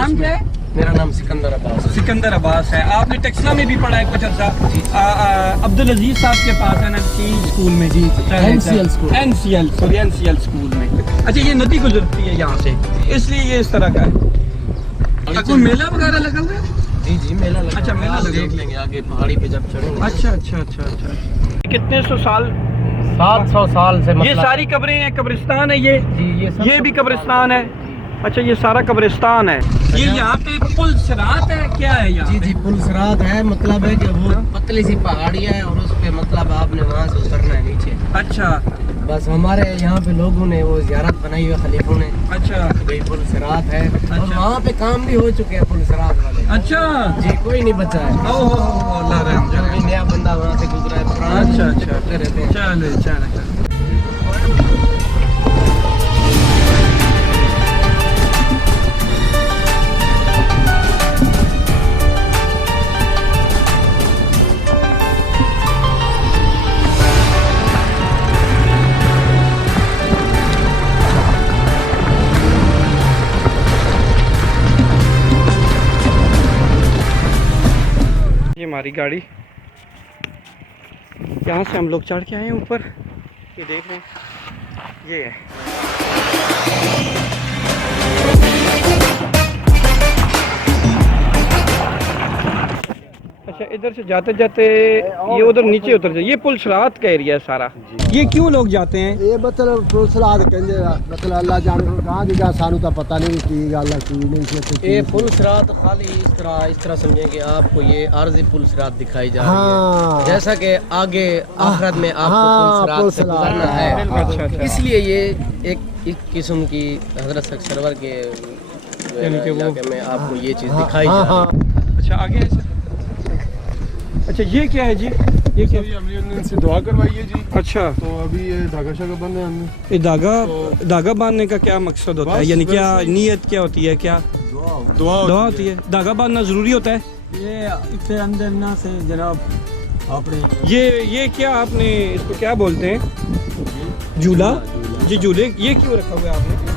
नाम क्या है? मेरा नाम सिकंदर अब्बास। सिकंदर अब्बास है। आपने टेक्सला में भी पढ़ा है कुछ अर्सा? अब्दुल अजीज साहब के पास है ना स्कूल में जी, NCL स्कूल, NCL स्कूल में। अच्छा, ये नदी गुजरती है यहाँ से, इसलिए ये इस तरह का है। कोई मेला वगैरह लगा हुआ है? जी मेला लगा। अच्छा, मेला लगा, देख लेंगे आगे पहाड़ी पे जब चढ़ेंगे। अच्छा। कितने सौ साल? 700 साल से ये सारी कब्रें हैं, कब्रिस्तान है ये? जी ये भी कब्रिस्तान है। अच्छा, ये सारा कब्रिस्तान है। ये यहाँ पे पुल सिरात है, क्या है यहाँ? जी पुल सिरात है, मतलब है कि वो पतली सी पहाड़ी है और उस पे मतलब आपने वहाँ से उतरना है नीचे। अच्छा, बस हमारे यहाँ पे लोगों ने वो ज़ियारत बनाई हुई खलीफों ने। अच्छा भाई पुल सिरात है। अच्छा। और वहाँ पे काम भी हो चुके हैं पुल सिरात वाले। अच्छा जी, कोई नहीं बचा है। अल्लाह रहम जो भी नया बंदा वहाँ से गुजरा है पुराना। अच्छा रहते हैं। चले। ये हमारी गाड़ी, यहाँ से हम लोग चढ़ के आए हैं ऊपर। ये देख रहे हैं, ये है। अच्छा, इधर से जाते जाते ये उधर नीचे उतर जाए। ये पुल सिरात का एरिया है सारा। ये क्यों लोग जाते हैं? ये मतलब पुल सिरात कहंदे मतलब अल्लाह जाने कहाँ की गल सानू तो पता नहीं की गल की नहीं। ये पुल सिरात खाली इस तरह समझें कि आपको ये आर्जी पुल सिरात दिखाई जा रही है, जैसा कि आगे आखिरत में आपको पुल सिरात से गुजरना है। अच्छा। इसलिए ये एक किस्म की हजरत सरवर के इलाके में आपको ये चीज़ दिखाई जा रही है। अच्छा, आगे है सर। अच्छा, ये क्या है जी? ये क्या? हमने उनसे दुआ करवाई है जी। अच्छा, तो अभी ये धागा शागा बंद है हमने। ये धागा बांधने का क्या मकसद होता है, यानी क्या नीयत क्या होती है? क्या दुआ होती है? धागा बांधना जरूरी होता है? ये इससे अंदर ना से जनाब आपने ये क्या आपने इसको क्या बोलते हैं? झूला। जी झूले, ये क्यों रखा हुआ है आपने?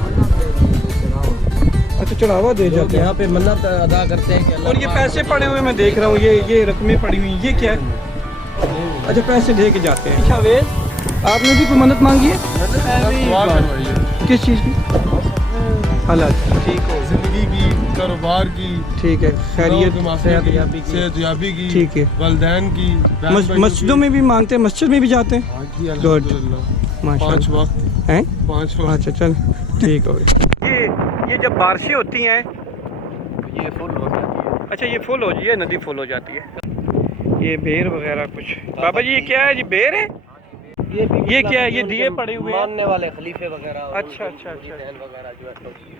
अच्छा, चढ़ावा दे जाते हैं यहाँ पे मन्नत अदा करते हैं कि और ये पैसे पड़े हुए मैं देख रहा हूँ, ये रकमें पड़ी हुई, ये क्या है? अच्छा, पैसे दे के जाते हैं। अच्छा वेद, आपने भी कोई मन्नत मांगी है? दुआ करवाई है। किस चीज़ की? हालात ठीक हो, जिंदगी की, कारोबार की, ठीक है, खैरियत, सेहतयाबी की, ठीक है। वलदैन की। मस्जिदों में भी मांगते हैं, मस्जिद में भी जाते हैं? पाँच वक्त हैं? 5 वक्त। अच्छा, चल ठीक हो गया। ये जब बारिशें होती हैं ये फुल हो जाती है। अच्छा, ये फुल हो जाती है, नदी फुल हो जाती है। ये बेर वगैरह कुछ। बाबा जी, ये क्या है जी? बेर है? ये क्या है? ये दिए पड़े हुए हैं मानने वाले खलीफे वगैरह। अच्छा। वगैरह जो है।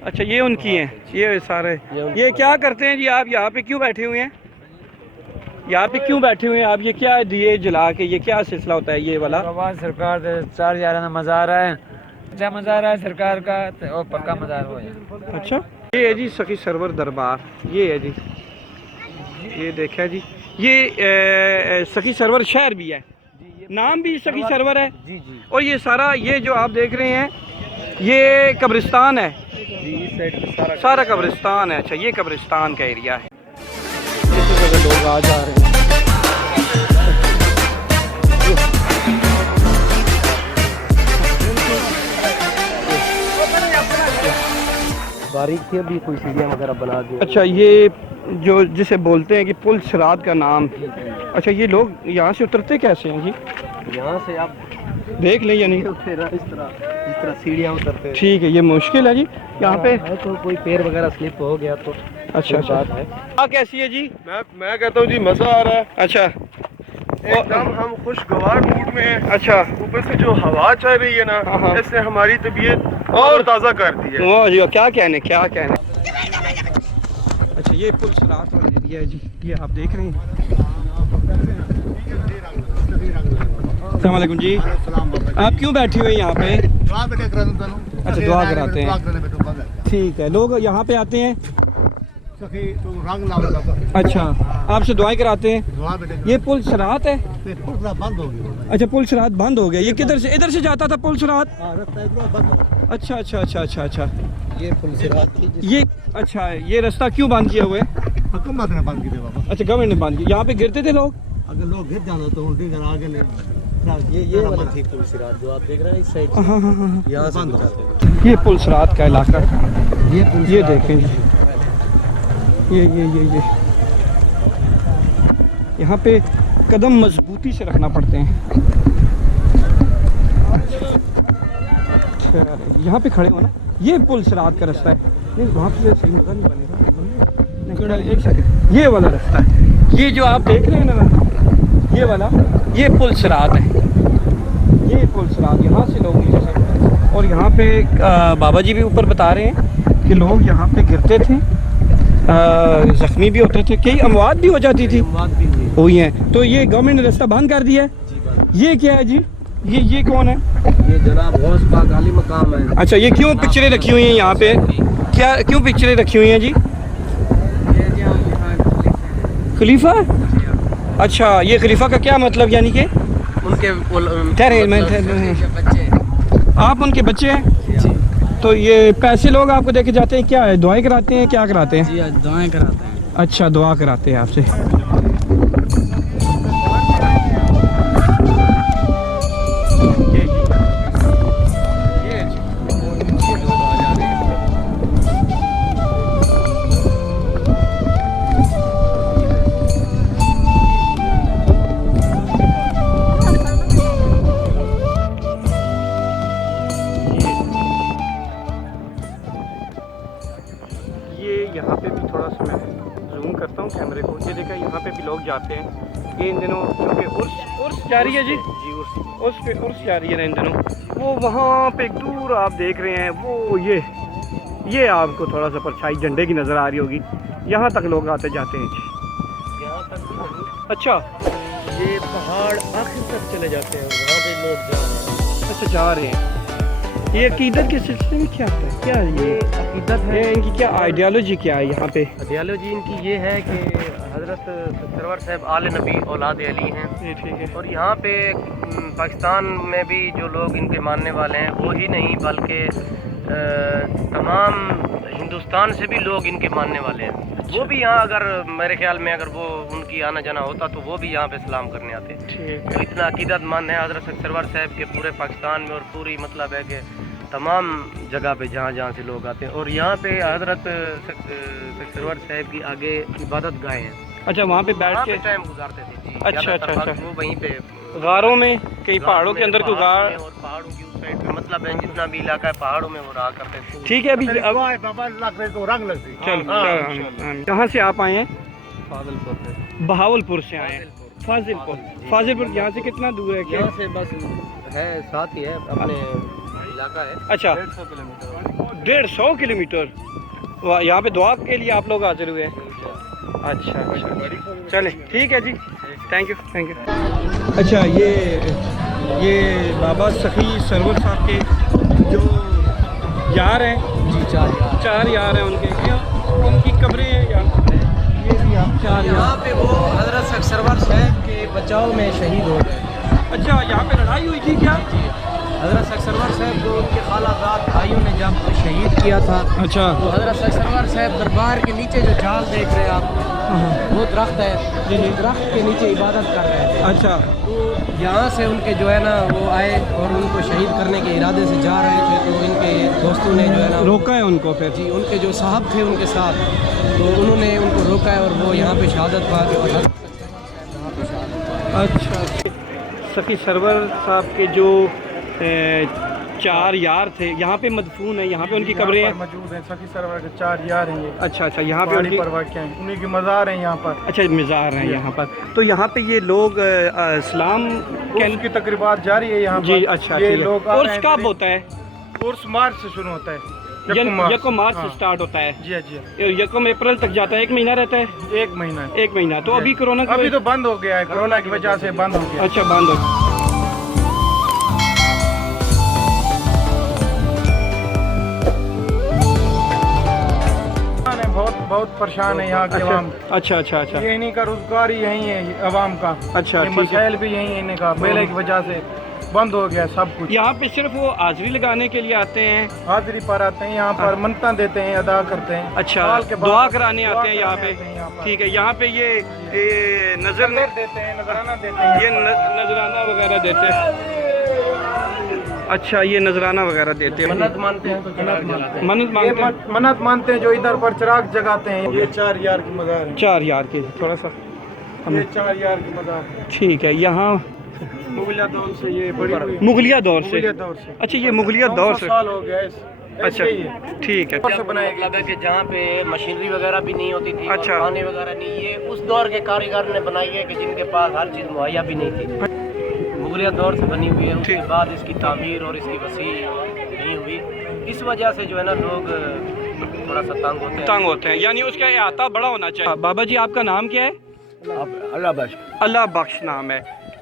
अच्छा, ये उनकी हैं, ये सारे। ये क्या करते हैं जी? आप यहाँ पे क्यों बैठे हुए हैं? यहाँ पे क्यों बैठे हुए हैं आप? ये क्या है? दिए जला के, ये क्या सिलसिला होता है ये वाला? सरकार दे 4 मज़ार है, अच्छा मज़ार है सरकार का और पक्का मज़ार हो है। अच्छा, ये है जी सखी सरवर दरबार, ये है जी, ये देखा जी। ये सखी सरवर शहर भी है, नाम भी सखी सरवर है जी। और ये सारा ये जो आप देख रहे हैं ये कब्रिस्तान है जी, इस साइड पे सारा कब्रिस्तान है। अच्छा, ये कब्रिस्तान का एरिया है। इस जगह लोग आ जा रहे हैं। बारीक थी, अभी कोई सीढ़ियाँ वगैरह बना दी। अच्छा, ये जो जिसे बोलते हैं कि पुल सिरात का नाम। अच्छा, ये लोग यहाँ से उतरते कैसे हैं जी? यहाँ से आप देख लें यानी इस तरह सीढ़ियाँ उतरते हैं। ठीक है, ये मुश्किल है जी यहाँ पे। तो कोई पैर वगैरह स्लिप हो गया तो अच्छा बात है। हाँ, कैसी है जी? मैं कहता हूँ जी मजा आ रहा है। अच्छा, एकदम हम खुशगवार मूड में हैं। अच्छा, ऊपर से जो हवा चल रही है हाँ। ना, इससे हमारी तबीयत और ताज़ा करती है। वाह जी, क्या कहने। अच्छा, ये पुल सिरात वाला एरिया है जी, ये आप देख रहे हैं। अस्सलाम वालेकुम जी, आप क्यों बैठे हुए हैं यहाँ पे? अच्छा, दुआ कराते हैं, ठीक है। लोग यहाँ पे आते हैं, अच्छा, आपसे दुआएं कराते हैं। ये पुल सिरात है? बंद हो गया। अच्छा, पुल सिरात बंद हो गया। ये किधर से? इधर से जाता था पुल सिरात? अच्छा अच्छा अच्छा अच्छा अच्छा। ये पुल सिरात थी ये अच्छा, ये रास्ता क्यों बंद किया हुआ है? हुकूमत ने बंद किया बाबा। अच्छा, गवर्नमेंट ने बंद किया। यहाँ पे गिरते थे लोग? अगर लोग गिर जाना तो उनके घर आगे ये वाला थी पुल सिरात जो आप देख रहे हैं इस साइड हाँ हाँ हाँ। यहाँ से बचाते हैं। ये पुल सिरात का इलाका, ये पुल ये सिरात देखें जी, ये यहाँ पे कदम मजबूती से रखना पड़ते हैं। अच्छा, यहाँ पे खड़े हो ना, ये पुल सिरात का रास्ता है। नहीं, वहाँ से सही मज़ा नहीं बनेगा। नहीं, एक सेकंड, ये वाला रास्ता है, ये जो आप देख रहे हैं ना, ये वाला, ये पुल सिरात है। ये पुल सिरात, यहाँ से लोग नीचे से, और यहाँ पे बाबा जी भी ऊपर बता रहे हैं कि लोग यहाँ पे गिरते थे, जख्मी भी होते थे, कई अमवात भी हो जाती थी, हुई हैं। तो ये गवर्नमेंट ने रास्ता बंद कर दिया है। ये क्या है जी? ये कौन है? ये जनाब गौस पाक आली मकाम है। अच्छा, ये क्यों पिक्चरें रखी हुई हैं यहाँ पे? क्या क्यों पिक्चरें रखी हुई हैं जी? खलीफा? अच्छा, ये खलीफा का क्या मतलब, यानी कि उनके बच्चे, आप उनके बच्चे हैं? तो ये पैसे लोग आपको देके जाते हैं, क्या है, दुआएं कराते हैं, क्या कराते हैं? जी, दुआएं कराते हैं। अच्छा, दुआ कराते हैं आपसे। यहाँ पे भी थोड़ा सा मैं जूम करता हूँ कैमरे को। ये देखा, यहाँ पे भी लोग जाते हैं। ये इन दिनों क्योंकि उर्स जारी है जी, उर्स पे उर्स जारी है इन दिनों। वो वहाँ पे दूर आप देख रहे हैं, वो ये आपको थोड़ा सा परछाई झंडे की नज़र आ रही होगी। यहाँ तक लोग आते जाते हैं जी। यहाँ तक? अच्छा, ये पहाड़ आखिर तक चले जाते हैं, वहाँ पे लोग जा रहे हैं। अच्छा, जा रहे हैं। ये अकीदत के सिलसिले में क्या है? क्या ये अकीदत है? इनकी क्या आइडियोलॉजी क्या है यहाँ पे? आइडियोलॉजी इनकी ये है कि हज़रत सरवर साहब आले नबी औलाद अली हैं। ये ठीक है। और यहाँ पे पाकिस्तान में भी जो लोग इनके मानने वाले हैं, वो ही नहीं बल्कि तमाम हिंदुस्तान से भी लोग इनके मानने वाले हैं। वो भी यहाँ, अगर मेरे ख्याल में अगर वो उनकी आना जाना होता तो वो भी यहाँ पे सलाम करने आते। तो इतना अकीदतमंद है हज़रत सरवर साहब के पूरे पाकिस्तान में, और पूरी मतलब है कि तमाम जगह पे जहाँ से लोग आते हैं। और यहाँ पे हज़रत सरवर साहब की आगे इबादत गाहें हैं। अच्छा, वहाँ पे बैठ के टाइम गुजारते थे जी। अच्छा। वो वहीं पे गारों में, कई पहाड़ों के अंदर को गार, और पहाड़ों की उस साइड पे मतलब है जितना भी इलाका है पहाड़ों में वो रहा करते थे। ठीक है। अभी अब बाबा लग रहे तो रंग लगती। चल, कहाँ से आप आए हैं? फाजिलपुर से। बहावलपुर से आए हैं। फाजिलपुर यहाँ से कितना दूर है? क्या यहाँ से बस है, साथ ही है, अपने इलाका है। अच्छा, 150 किलोमीटर। यहाँ पे दुआ के लिए आप लोग हाजिर हुए हैं? अच्छा, चले, ठीक है जी, थैंक यू। अच्छा, ये बाबा सखी सरवर साहब के जो यार हैं जी, चार यार हैं उनके, क्या उनकी कब्रें हैं यहाँ? ये भी आप चार यहाँ पे वो हज़रत सरवर साहब के बचाव में शहीद हो गए। अच्छा, यहाँ पे लड़ाई हुई थी क्या? हज़रत सरवर साहब को उनके खालाजाद भाइयों ने जब शहीद किया था, अच्छा, तो हज़रत सरवर साहब दरबार के नीचे जो जाल देख रहे हैं आप, वो दरख्त है, जी, दरख्त के नीचे इबादत कर रहे थे। अच्छा, तो यहाँ से उनके जो है ना वो आए और उनको शहीद करने के इरादे से जा रहे थे, तो इनके दोस्तों ने जो है ना रोका है उनको फिर? जी, उनके जो साहब थे उनके साथ, तो उन्होंने उनको रोका है और वो यहाँ पे शहादत पा के, और यहाँ पे शहादत। अच्छा, सखी सरवर साहब के जो चार यार थे यहाँ पे मदफून है, यहाँ पे उनकी कब्रें हैं, मौजूद हैं। सखी सरवर के 4 यार हैं ये। अच्छा, यहाँ पे उनकी वाक़या हैं, उन्हीं की मज़ार हैं यहाँ पर। अच्छा, मज़ार हैं यहाँ पर। तो यहाँ पे ये लोग इस्लाम की तकरीबात जारी है यहाँ जी। पर। अच्छा, ये लोग उर्स कब होता है? उर्स मार्च से शुरू होता है, यकम मार्च से स्टार्ट होता है जी। यकम अप्रैल तक जाता है, 1 महीना रहता है। 1 महीना। 1 महीना। तो अभी कोरोना अभी तो बंद हो गया है, कोरोना की वजह से बंद हो गया। अच्छा, बंद हो। बहुत परेशान है यहाँ के अवाम। अच्छा। ये इन्हीं का रोजगार ही यही है अवाम का। अच्छा, मसाइल भी यही है इन्हीं का, मेले की वजह से बंद हो गया सब कुछ। यहाँ पे सिर्फ वो हाजिरी लगाने के लिए आते हैं? हाजिरी पर आते हैं, यहाँ पर मन्नता देते हैं, अदा करते हैं। अच्छा, साल के बाद दुआ कराने आते हैं दुआ यहाँ कराने आते हैं यहाँ पे? पर। ठीक है, यहाँ पे ये नजर देते हैं, नजराना देते हैं। ये नजराना वगैरह देते हैं। अच्छा, ये नजराना वगैरह देते हैं। मन्नत मानते हैं तो चिराग जलाते हैं। मन्नत ये मांगते हैं? मन्नत मानते हैं जो इधर पर चिराग जगाते हैं। ये 4 यार की मजार है। 4 यार के थोड़ा सा ये 4 यार की मजार है। ठीक है। यहाँ मुगलिया दौर से ये बड़ी हुई है। मुगलिया दौर से? मुगलिया दौर से। अच्छा, ये मुगलिया दौर 900 से। साल हो गया इस अच्छा, ऐसे ही है। ठीक है। दौर से बनाया गया। लगा कि जहाँ पे मशीनरी वगैरह भी नहीं होती थी, अच्छा। पानी वगैरह नहीं, ये उस दौर के कारीगर ने बनाई है कि जिनके पास हर चीज़ मुहैया भी नहीं थी। मुगलिया दौर से बनी हुई है। उसके ठीक। बाद इसकी तामीर और इसकी वसी नहीं हुई। इस वजह से जो है ना लोग थोड़ा सा तंग होते हैं। तंग होते हैं, यानी उसका अहाता बड़ा होना चाहिए। बाबा जी, आपका नाम क्या है? अल्लाह बख्श अल्लाह बख्श नाम है।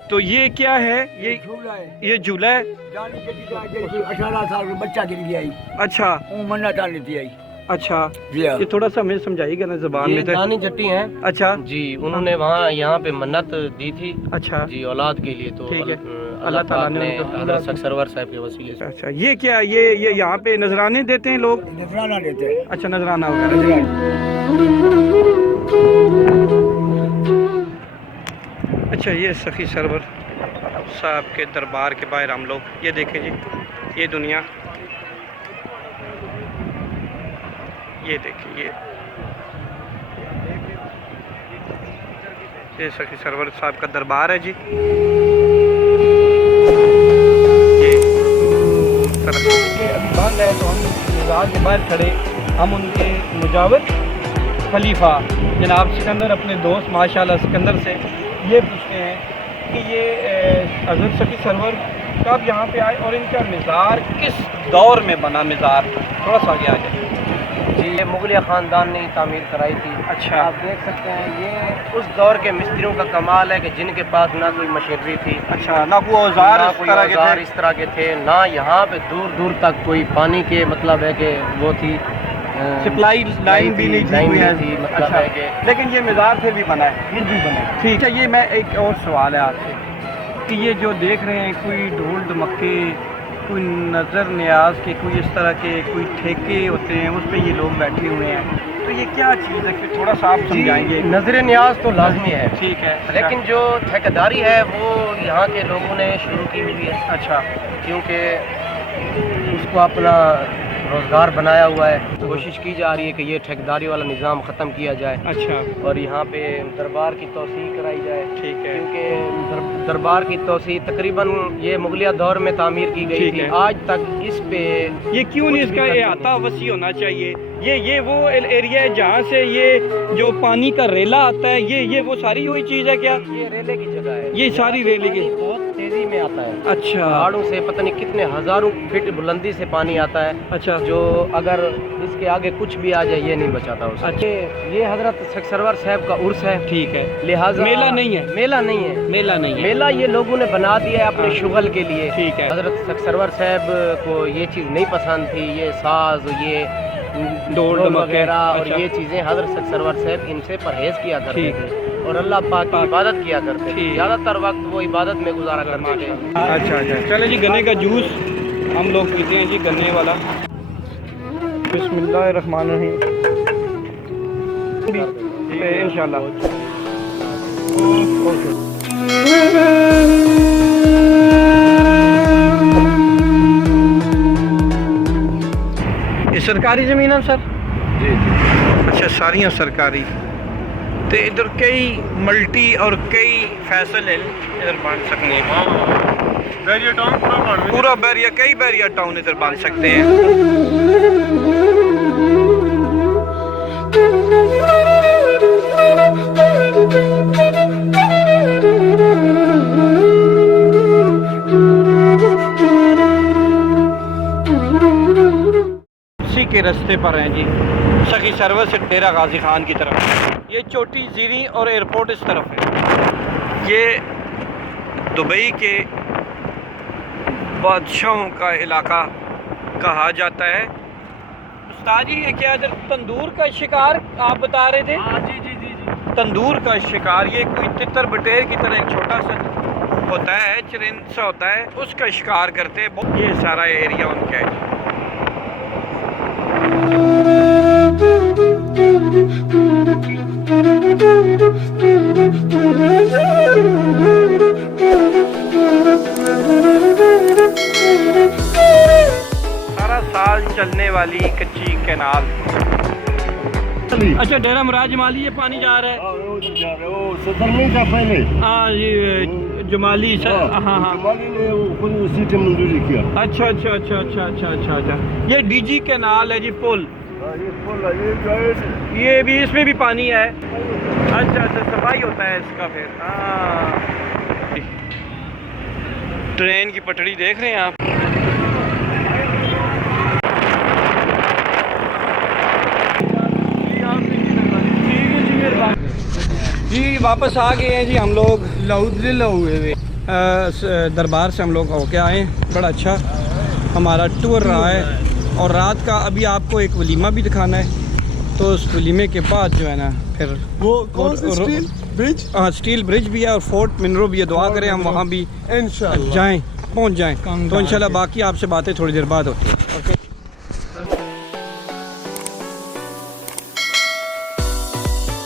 तो ये क्या है? ये झूला है। 18 साल का बच्चा गिर गया। अच्छा वो मन्नत आनी थी आई। अच्छा, जी हाँ। ये थोड़ा सा हमें समझाइएगा ना जबान ये में तो। नानी जट्टी हैं अच्छा जी, उन्होंने वहाँ यहाँ पे मन्नत दी थी अच्छा जी औलाद के लिए। तो ठीक है। अल्लाह अल्लाह ताला पाक ने ने उनको- हज़रत शख्स सरवर साहब के वसीले से। अच्छा, ये क्या? ये यहाँ पे नजराने देते हैं लोग? नजराना देते हैं। अच्छा, नजराना वगैरह। अच्छा, ये सखी सरवर साहब के दरबार के बाहर हम लोग, ये देखें जी, ये दुनिया, ये देखिए, ये सखी सरवर साहब का दरबार है जी। ये तरफ बंद है तो हम निगाह के बाहर खड़े, हम उनके मुजावर खलीफा जनाब सिकंदर, अपने दोस्त माशाल्लाह सिकंदर से ये पूछते हैं कि ये हज़रत सखी सरवर कब यहाँ पे आए और इनका मज़ार किस दौर में बना? मज़ार थोड़ा सा आगे आ जाए जी, ये मुगलिया ख़ानदान ने तामीर कराई थी। अच्छा। आप देख सकते हैं ये उस दौर के मिस्त्रियों का कमाल है कि जिनके पास ना कोई मशीनरी थी, अच्छा, ना कोई औजार ना इस कोई तरह के औजार थे? इस तरह के थे, ना यहाँ पे दूर दूर तक कोई पानी के मतलब है कि वो थी सप्लाई लाइन भी नहीं लाइन थी, नहीं कोई थी, है। मतलब अच्छा, है कि लेकिन ये मज़ार फिर भी बना है? फिर भी बना है, ठीक है। ये मैं एक और सवाल है आपसे कि ये जो देख रहे हैं कोई ढोल ढमक्के, कोई नज़र न्याज के, कोई इस तरह के कोई ठेके होते हैं, उस पर ये लोग बैठे हुए हैं, तो ये क्या चीज़ है? फिर थोड़ा सा आप समझाएंगे। नजर न्याज तो लाजमी है, ठीक है। लेकिन जो ठेकेदारी है वो यहाँ के लोगों ने शुरू की हुई है। अच्छा, क्योंकि उसको अपना रोज़गार बनाया हुआ है। कोशिश की जा रही है कि ये ठेकेदारी वाला निज़ाम ख़त्म किया जाए अच्छा, और यहाँ पे दरबार की तोसी कराई जाए। ठीक है। क्योंकि दरबार की तोसी तकरीबन ये मुगलिया दौर में तामीर की गई ठीक थी। है। आज तक इस पे ये क्यों नहीं, इसका अहाता वसी होना चाहिए? ये वो एरिया है जहाँ से ये जो पानी का रेला आता है, ये वो सारी वही चीज़ है क्या? ये रेले की जगह है। ये सारी रेले की? पानी बहुत तेजी में आता है। अच्छा, पहाड़ों से पता नहीं कितने हजारों फीट बुलंदी से पानी आता है। अच्छा, जो अगर इसके आगे कुछ भी आ जाए ये नहीं बचाता उसे। अच्छा। ये हजरत शख्स सरवर साहब का उर्स है, ठीक है। लिहाजा मेला नहीं है? मेला नहीं है, मेला नहीं है, मेला ये लोगों ने बना दिया है अपने हाँ। शुगल के लिए। ठीक है। हजरत शख्स सरवर साहब को ये चीज़ नहीं पसंद थी, ये साज, ये ढोल ढोल ढमक्के, वगैरह और अच्छा। ये चीज़ें हजरत शख्स सरवर साहब इनसे परहेज किया करते ठीक थे और अल्लाह पाक की इबादत किया करते थे। ठीक। ज़्यादातर वक्त वो इबादत में गुजारा करते थे। अच्छा अच्छा, चले जी, गन्ने का जूस हम लोग पीते हैं जी, गन्ने वाला। बिस्मिल्लाहिर्रहमानिर्रहीम, इंशाल्लाह। ये सरकारी ज़मीन है सर? जी अच्छा, सारियाँ सरकारी। तो इधर कई मल्टी और कई फैसल इधर बन सकते हैं। बैरियर टाउन पूरा बैरिया, कई बैरिया टाउन इधर बन सकते हैं। उसी के रास्ते पर हैं जी, सखी सरवर से डेरा गाजी खान की तरफ। ये चोटी जीरी और एयरपोर्ट इस तरफ है। ये दुबई के बादशाहों का इलाका कहा जाता है। उस्ताद जी, ये क्या इधर तंदूर का शिकार आप बता रहे थे? जी जी जी जी। तंदूर का शिकार, ये कोई तितर बटेर की तरह एक छोटा सा होता है, चरिंद सा होता है, उसका शिकार करते हैं। ये सारा एरिया उनका है। सारा साल चलने वाली कच्ची कैनाल। अच्छा, डेरा मुराद जमाली ये पानी जा रहा है। हाँ ये जमाली सर, हाँ हाँ। अच्छा अच्छा अच्छा अच्छा अच्छा अच्छा अच्छा, ये डीजी कैनाल है जी, पुल। ये भी, इसमें भी पानी है। अच्छा अच्छा, सफाई होता है इसका फिर। हाँ, ट्रेन की पटड़ी देख रहे हैं आप। जी वापस आ गए हैं जी हम लोग। दरबार से हम लोग होके आए, बड़ा अच्छा हमारा टूर रहा है। और रात का अभी आपको एक वलीमा भी दिखाना है, तो उस वलीमे के बाद जो है ना फिर वो कौन सी स्टील ब्रिज? हाँ, स्टील ब्रिज भी है और फोर्ट मिनरो भी है। दुआ करें हम वहाँ भी इंशाल्लाह जाएं, पहुँच जाएं। तो इंशाल्लाह बाकी आपसे बातें थोड़ी देर बाद होती है। ओके।